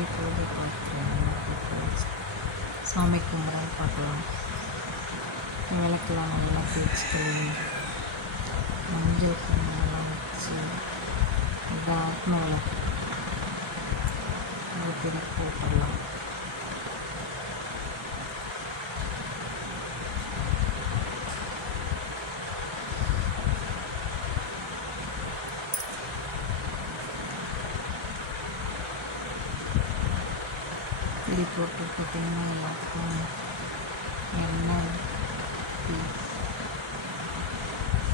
முன்னாடி பொழுது பார்க்குறேன். சாமி கும்பிட்றேன்னு பார்க்கலாம். விளக்கெல்லாம் நல்லா தேய்ச்சி கழுவி மஞ்சள் குங்குமம்லாம் வச்சு இந்த ஆத்ம விளக்கு அதை திருப்பி போட்டுடலாம். திரி போட்டு பார்த்திங்கன்னா எல்லாத்துக்கும் எண்ணெய் ஊற்றி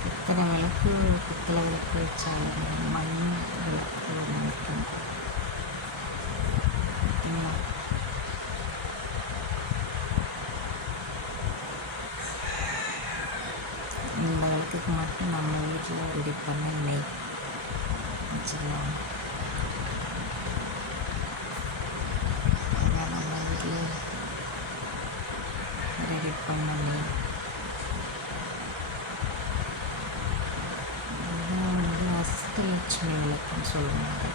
எத்தனை விளக்கு பித்தளை விளக்கு வச்சாலும் மண் விளக்கு நினைக்கும் பார்த்தீங்களா. இந்த விளக்குக்கு மட்டும் நம்ம வீட்டில் ரெடி பண்ண நெய் வச்சுக்கலாம். நம்ம வீட்டில் ரெடி பண்ண நெய் அஷ்டலட்சுமி விளக்குன்னு சொல்லுவாங்க.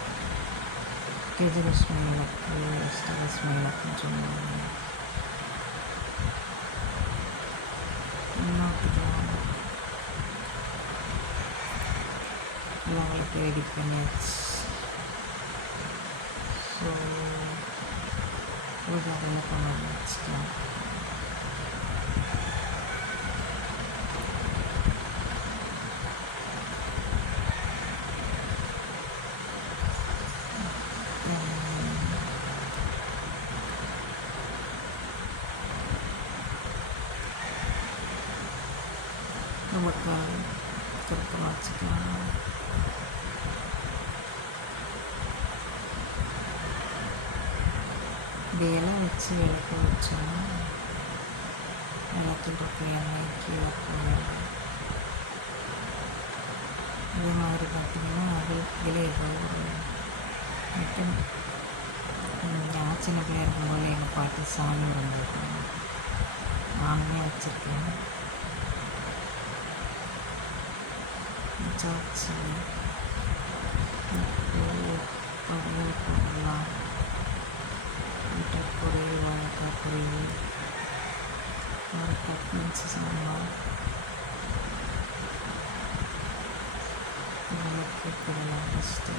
கஜலட்சுமி விளக்கு, அஷ்டலட்சுமி விளக்குன்னு சொல்லுவாங்க. இன்னொருத்தலாம் எல்லாம் விளக்கு ரெடி பண்ணியாச்சு. ஸோ ஒரு விளக்கு கொண்டு வச்சுக்கலாம். நமக்கு கற்பூரம் வச்சுக்கலாம். இப்படியெல்லாம் வச்சு விளக்க வச்சோன்னா விளக்கில் இருக்க எண்ணெய் கீழே போயிடும். இதே மாதிரி பார்த்திங்கன்னா அதில் கீழே ஏதோ ஒரு ஐட்டம் நான் சின்ன பிள்ளையா இருக்கும்போது எங்கள் பாட்டி சாமி வந்திருக்காங்க. நானுமே வச்சுருக்கேன். வச்சாச்சு. பொரியல் போடலாம். வீட்டுக்கு பொரியல், வாழைக்காய் பொரியல், வாழைக்காய் பீன்ஸ் சாம்பார், விளக்கு போடலாம். ஃபஸ்ட்டு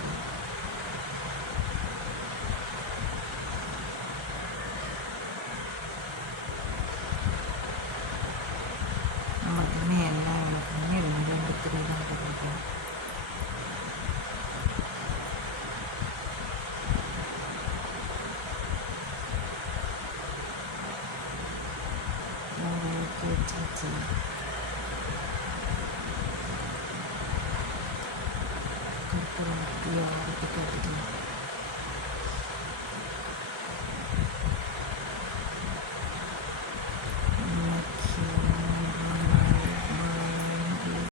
நமக்குமே எல்லா விளக்குமே 2 திரி தான் போட்டிருக்கேன். விளக்கு வச்சாச்சு. கற்பூரம் ஊற்றி ஆரத்தி கட்டிக்கலாம்.